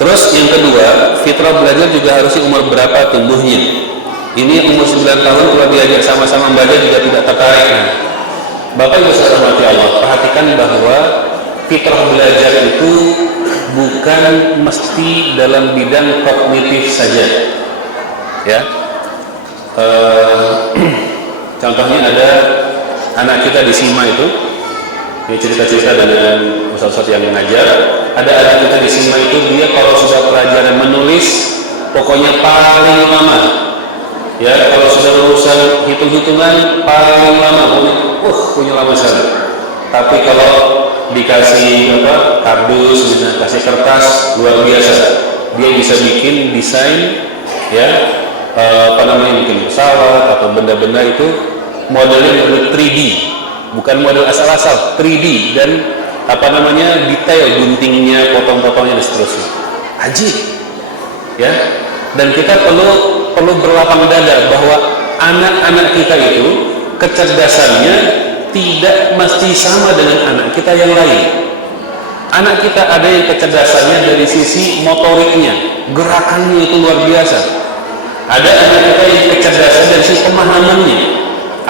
Terus yang kedua, fitrah belajar juga harus di umur berapa tumbuhnya. Ini umur 9 tahun kalau diajak sama-sama membaca juga tidak tertarik. Nah, Bapak Ibu saudara Allah, perhatikan bahwa fitrah belajar itu bukan mesti dalam bidang kognitif saja. Ya. Contohnya ada anak kita di SIMA itu, ini cerita-cerita dengan ustaz-ustaz yang mengajar. Ada anak kita di SIMA itu, dia kalau sudah pelajaran menulis pokoknya paling lama. Ya, kalau sudah urusan hitung-hitungan paling lama, punya lama sekali. Tapi kalau dikasih kardus, misalnya kasih kertas, luar biasa. Dia bisa bikin desain, ya, bikin pesawat atau benda-benda itu modelnya model 3D, bukan model asal-asal, 3D dan detail guntingnya, potong-potongnya dan seterusnya. Ajib, ya. Dan kita perlu berlapang dada bahwa anak-anak kita itu kecerdasannya tidak mesti sama dengan anak kita yang lain. Anak kita ada yang kecerdasannya dari sisi motoriknya, gerakannya itu luar biasa. Ada anak kita yang kecerdasan dari sisi pemahamannya.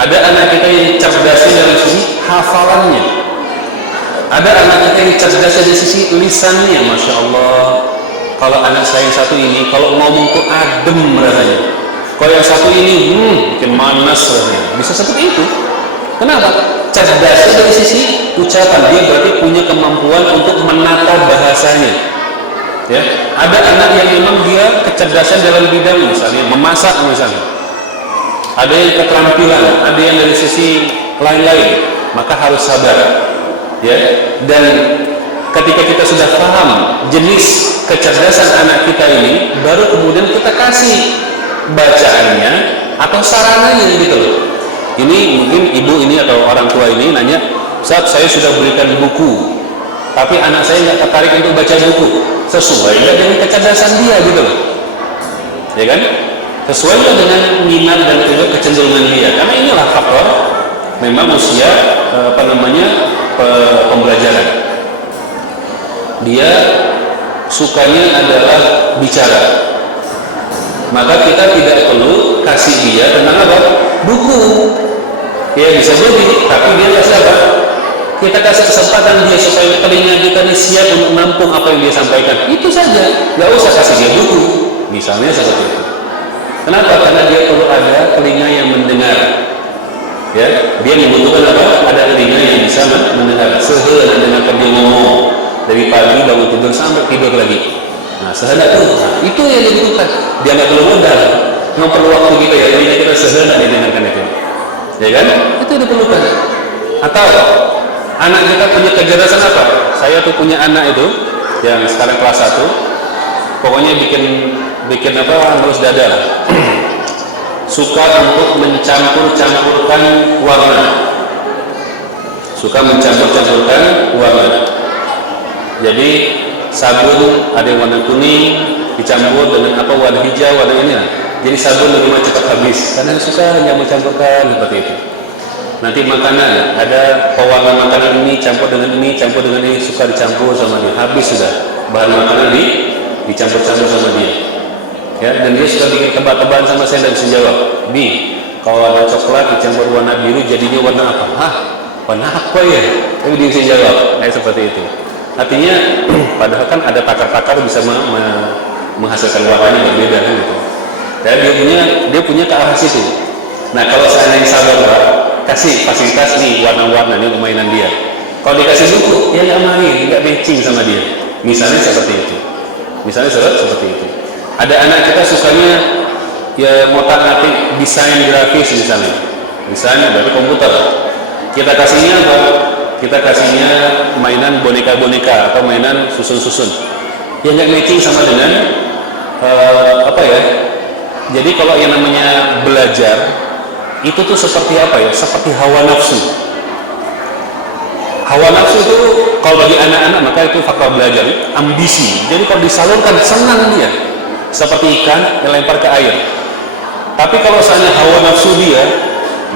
Ada anak kita yang cerdasnya dari sisi hafalannya. Ada anak kita yang cerdasnya dari sisi lisannya, masya Allah. Kalau anak saya yang satu ini, kalau ngomong tuh adem rasanya. Kalau yang satu ini, bikin manas rasanya. Bisa seperti itu. Kenapa? Cerdasnya dari sisi ucapan, dia berarti punya kemampuan untuk menata bahasanya. Ya, ada anak yang memang dia kecerdasan dalam bidang misalnya memasak misalnya. Ada yang keterampilan, ada yang dari sisi lain-lain, maka harus sabar. Ya, dan ketika kita sudah paham jenis kecerdasan anak kita ini, baru kemudian kita kasih bacaannya atau sarananya gitu loh. Ini mungkin ibu ini atau orang tua ini nanya, Ustaz, saya sudah berikan buku, tapi anak saya nggak tertarik untuk baca buku. Sesuai nggak dengan kecerdasan dia gitu loh, ya kan? Sesuai nggak dengan minat dan juga kecenderungan dia. Karena inilah faktor memang usia pembelajaran. Dia sukanya adalah bicara, maka kita tidak perlu kasih dia tentang apa? Buku. Ya bisa jadi, tapi dia kasih apa? Kita kasih kesempatan dia supaya telinga kita ini siap untuk menampung apa yang dia sampaikan. Itu saja, nggak usah kasih dia buku. Misalnya seperti itu. Kenapa? Karena dia perlu ada telinga yang mendengar. Ya, dia membutuhkan apa? Ada telinga yang bisa mendengar. Sehingga mendengarkan dia ngomong dari pagi bangun tidur sampai tidur lagi. Nah, sehendak itu yang dibutuhkan. Dia nggak perlu modal, nggak perlu waktu kita ya. Telinga kita sehendak dia dengarkan itu. Ya kan? Itu diperlukan. Atau anak kita punya kecerdasan apa? Saya tuh punya anak itu yang sekarang kelas 1. Pokoknya bikin ngelus dada. Suka untuk mencampur-campurkan warna. Suka mencampur-campurkan warna. Jadi sabun ada yang warna kuning dicampur dengan warna hijau, warna ini. Jadi sabun lebih cepat habis karena suka mencampurkan seperti itu. Nanti makanan, ada pewarna makanan ini campur dengan ini, campur dengan ini, suka dicampur sama dia. Habis sudah bahan makanan dicampur-campur sama dia. Ya, dan dia suka bikin tebak-tebakan sama saya dan bisa jawab, Bi, kalau ada coklat dicampur warna biru jadinya warna apa? Hah? Warna apa ya? Tapi dia bisa jawab, kayak seperti itu. Artinya, padahal kan ada pakar-pakar bisa menghasilkan warna yang berbeda kan gitu. Dan dia punya ke arah situ. Nah, kalau saya yang sabar, Pak, kasih fasilitas nih warna-warna nih permainan dia. Kalau dikasih buku, ya nggak main, nggak matching sama dia. Misalnya seperti itu. Seperti itu. Ada anak kita sukanya ya ngotak-ngatik desain grafis misalnya. Desain dari komputer. Kita kasihnya apa? Kita kasihnya mainan boneka-boneka atau mainan susun-susun. Ya nggak matching sama dengan Jadi kalau yang namanya belajar itu tuh seperti apa ya? Seperti hawa nafsu. Hawa nafsu itu kalau bagi anak-anak maka itu faktor belajar, ambisi. Jadi kalau disalurkan senang dia, seperti ikan yang lempar ke air. Tapi kalau misalnya hawa nafsu dia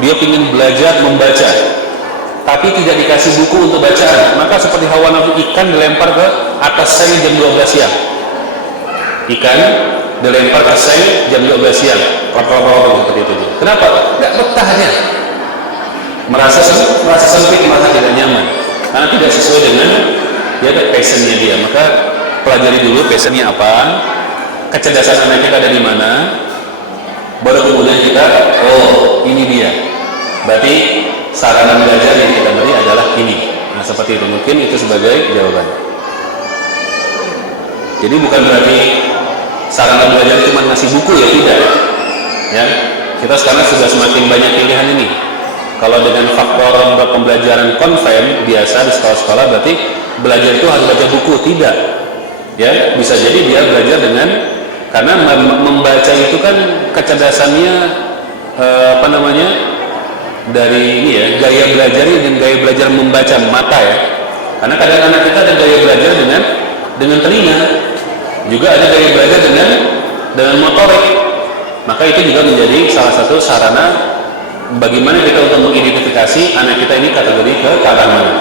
ingin belajar membaca, tapi tidak dikasih buku untuk bacaan, maka seperti hawa nafsu ikan dilempar ke atas sel jam 12 siang. ikan dilempar ke seng jam 12 siang, seperti itu. Kenapa? Nggak betahnya, merasa sempit, merasa tidak nyaman, karena tidak sesuai dengan passionnya dia. Maka pelajari dulu passionnya apa, kecerdasan anak kita ada di mana, baru kemudian kita, oh ini dia, berarti sarana belajar yang kita beri adalah ini. Nah seperti itu, mungkin itu sebagai jawaban. Jadi bukan berarti sarana belajar cuma ngasih buku, ya tidak. Ya, kita sekarang sudah semakin banyak pilihan ini. Kalau dengan faktor pembelajaran konven biasa di sekolah-sekolah, berarti belajar itu harus baca buku, tidak. Ya, bisa jadi dia belajar dengan, karena membaca itu kan kecerdasannya dari ini ya, gaya belajar dan gaya belajar membaca mata ya. Karena kadang anak kita ada gaya belajar dengan telinga, juga ada gaya belajar dengan motorik. Maka itu juga menjadi salah satu sarana bagaimana kita untuk mengidentifikasi anak kita ini kategori ke arah mana.